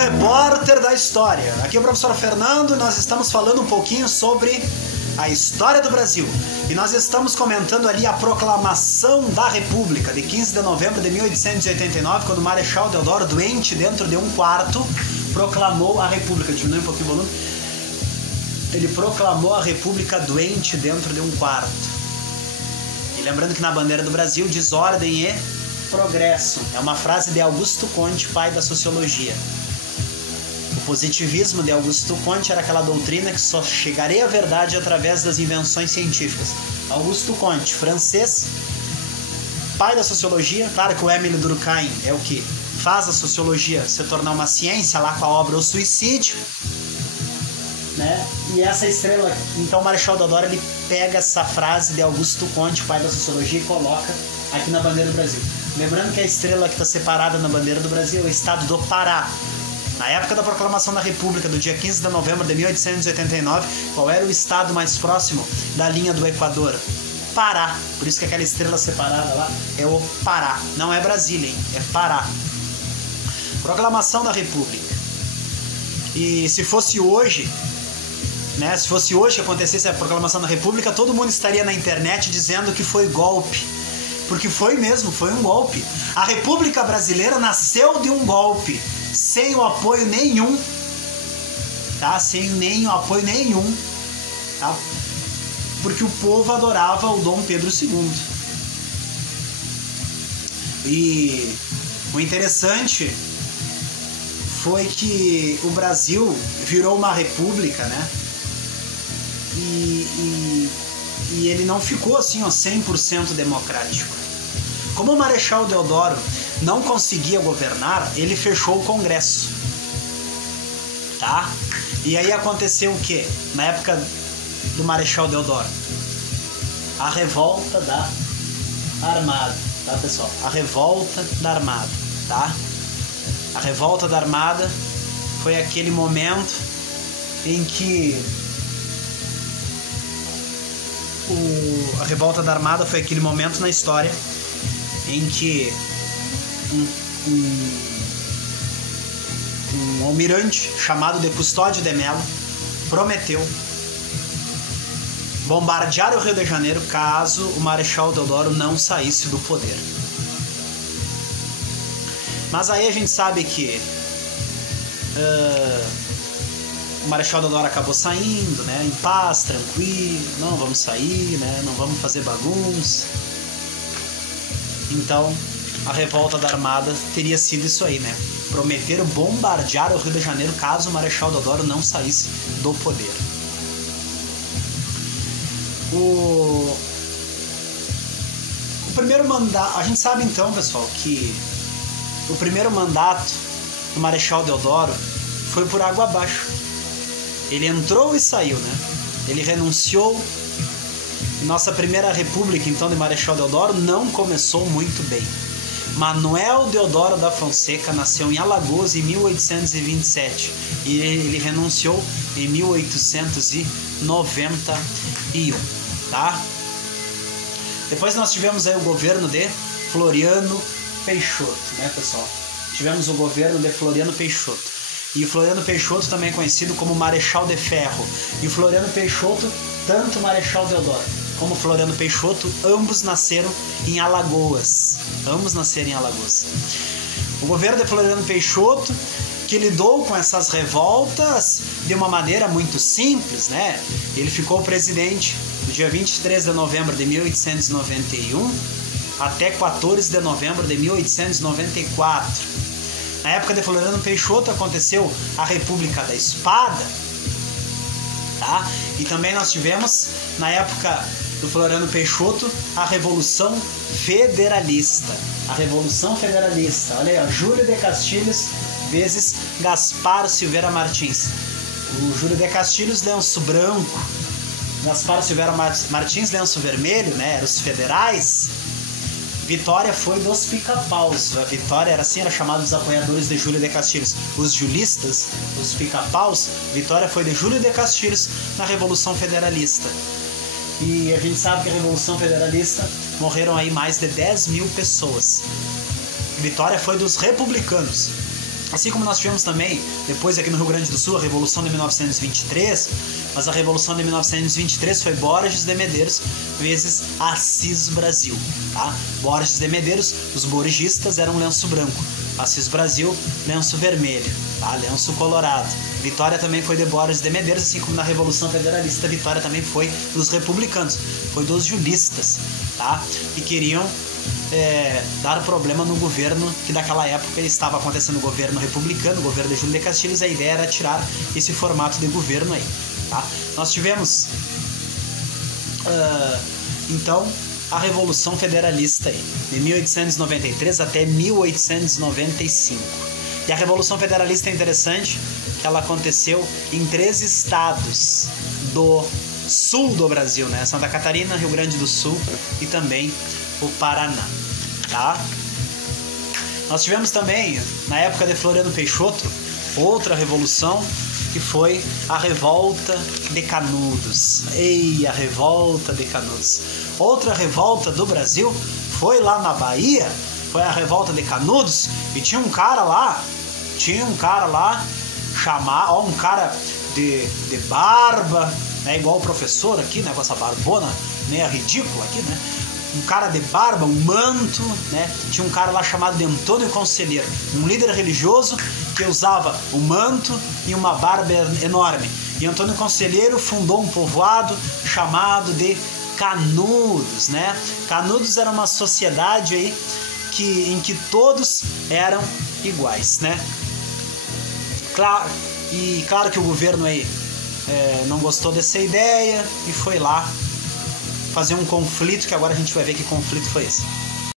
repórter da história. Aqui é o professor Fernando e nós estamos falando um pouquinho sobre a história do Brasil. E nós estamos comentando ali a proclamação da República de 15 de novembro de 1889, quando o Marechal Deodoro, doente dentro de um quarto, proclamou a República. Diminui um pouquinho o volume. Ele proclamou a República doente dentro de um quarto. E lembrando que na bandeira do Brasil diz ordem e progresso. É uma frase de Augusto Comte, pai da sociologia. O positivismo de Augusto Comte era aquela doutrina que só chegaria à verdade através das invenções científicas. Augusto Comte, francês, pai da sociologia. Claro que o Émile Durkheim é o que faz a sociologia se tornar uma ciência lá com a obra O Suicídio, né? E essa estrela, então o Marechal Deodoro, ele pega essa frase de Augusto Comte, pai da sociologia, e coloca aqui na bandeira do Brasil. Lembrando que a estrela que está separada na bandeira do Brasil é o estado do Pará. Na época da proclamação da República, do dia 15 de novembro de 1889, qual era o estado mais próximo da linha do Equador? Pará. Por isso que aquela estrela separada lá é o Pará. Não é Brasília, hein? É Pará. Proclamação da República. E se fosse hoje, né? Se fosse hoje que acontecesse a proclamação da República, todo mundo estaria na internet dizendo que foi golpe. Porque foi mesmo, foi um golpe. A República Brasileira nasceu de um golpe, sem o apoio nenhum, tá? Sem nem o apoio nenhum, tá? Porque o povo adorava o Dom Pedro II. E o interessante foi que o Brasil virou uma república, né? E ele não ficou assim, ó, 100% democrático. Como o Marechal Deodoro não conseguia governar, ele fechou o Congresso, tá? E aí aconteceu o quê? Na época do Marechal Deodoro, a revolta da Armada, tá, pessoal? A revolta da Armada, tá? A revolta da Armada foi aquele momento em que a revolta da Armada foi aquele momento na história em que um almirante chamado de Custódio de Mello prometeu bombardear o Rio de Janeiro caso o Marechal Deodoro não saísse do poder. Mas aí a gente sabe que o Marechal Deodoro acabou saindo, né, em paz, tranquilo, não vamos sair, né, não vamos fazer bagunça. Então, a revolta da Armada teria sido isso aí, né? Prometeram bombardear o Rio de Janeiro caso o Marechal Deodoro não saísse do poder. O primeiro mandato... A gente sabe então, pessoal, que o primeiro mandato do Marechal Deodoro foi por água abaixo. Ele entrou e saiu, né? Ele renunciou. Nossa primeira república, então, de Marechal Deodoro não começou muito bem. Manuel Deodoro da Fonseca nasceu em Alagoas em 1827 e ele renunciou em 1891, tá? Depois nós tivemos aí o governo de Floriano Peixoto, né, pessoal? Tivemos o governo de Floriano Peixoto. E o Floriano Peixoto também é conhecido como Marechal de Ferro. E o Floriano Peixoto, tanto Marechal Deodoro como Floriano Peixoto, ambos nasceram em Alagoas. Ambos nasceram em Alagoas. O governo de Floriano Peixoto, que lidou com essas revoltas de uma maneira muito simples, né? Ele ficou presidente do dia 23 de novembro de 1891 até 14 de novembro de 1894. Na época de Floriano Peixoto aconteceu a República da Espada, tá? E também nós tivemos, na época do Floriano Peixoto, a Revolução Federalista. A Revolução Federalista. Olha aí, ó, Júlio de Castilhos vezes Gaspar Silveira Martins. O Júlio de Castilhos, lenço branco. Gaspar Silveira Martins, lenço vermelho, né? Eram os federais. Vitória foi dos pica-paus. A Vitória era assim, era chamado dos apoiadores de Júlio de Castilhos. Os julistas, os pica-paus, Vitória foi de Júlio de Castilhos na Revolução Federalista. E a gente sabe que a Revolução Federalista morreram aí mais de 10 mil pessoas. Vitória foi dos republicanos. Assim como nós tivemos também, depois aqui no Rio Grande do Sul, a Revolução de 1923, mas a Revolução de 1923 foi Borges de Medeiros vezes Assis Brasil, tá? Borges de Medeiros, os borgistas eram lenço branco, Assis Brasil, lenço vermelho, tá? Lenço colorado. Vitória também foi de Borges de Medeiros, assim como na Revolução Federalista, a vitória também foi dos republicanos, foi dos julistas, tá? Que queriam dar problema no governo, que naquela época estava acontecendo o governo republicano, o governo de Júlio de Castilhos. A ideia era tirar esse formato de governo aí, tá? Nós tivemos então a Revolução Federalista aí, de 1893 até 1895. E a Revolução Federalista é interessante que ela aconteceu em 3 estados do sul do Brasil, né? Santa Catarina, Rio Grande do Sul e também o Paraná, tá? Nós tivemos também, na época de Floriano Peixoto, outra revolução, que foi a Revolta de Canudos. A Revolta de Canudos. Outra revolta do Brasil foi lá na Bahia, foi a Revolta de Canudos, e tinha um cara lá, chamado, um cara de barba, né, igual o professor aqui, né, com essa barbona meio ridícula aqui, né? Um cara de barba, um manto, né? Tinha um cara lá chamado de Antônio Conselheiro, um líder religioso que usava um manto e uma barba enorme. E Antônio Conselheiro fundou um povoado chamado de Canudos, né? Canudos era uma sociedade aí em que todos eram iguais, né? Claro que o governo aí não gostou dessa ideia e foi lá fazer um conflito, que agora a gente vai ver que conflito foi esse.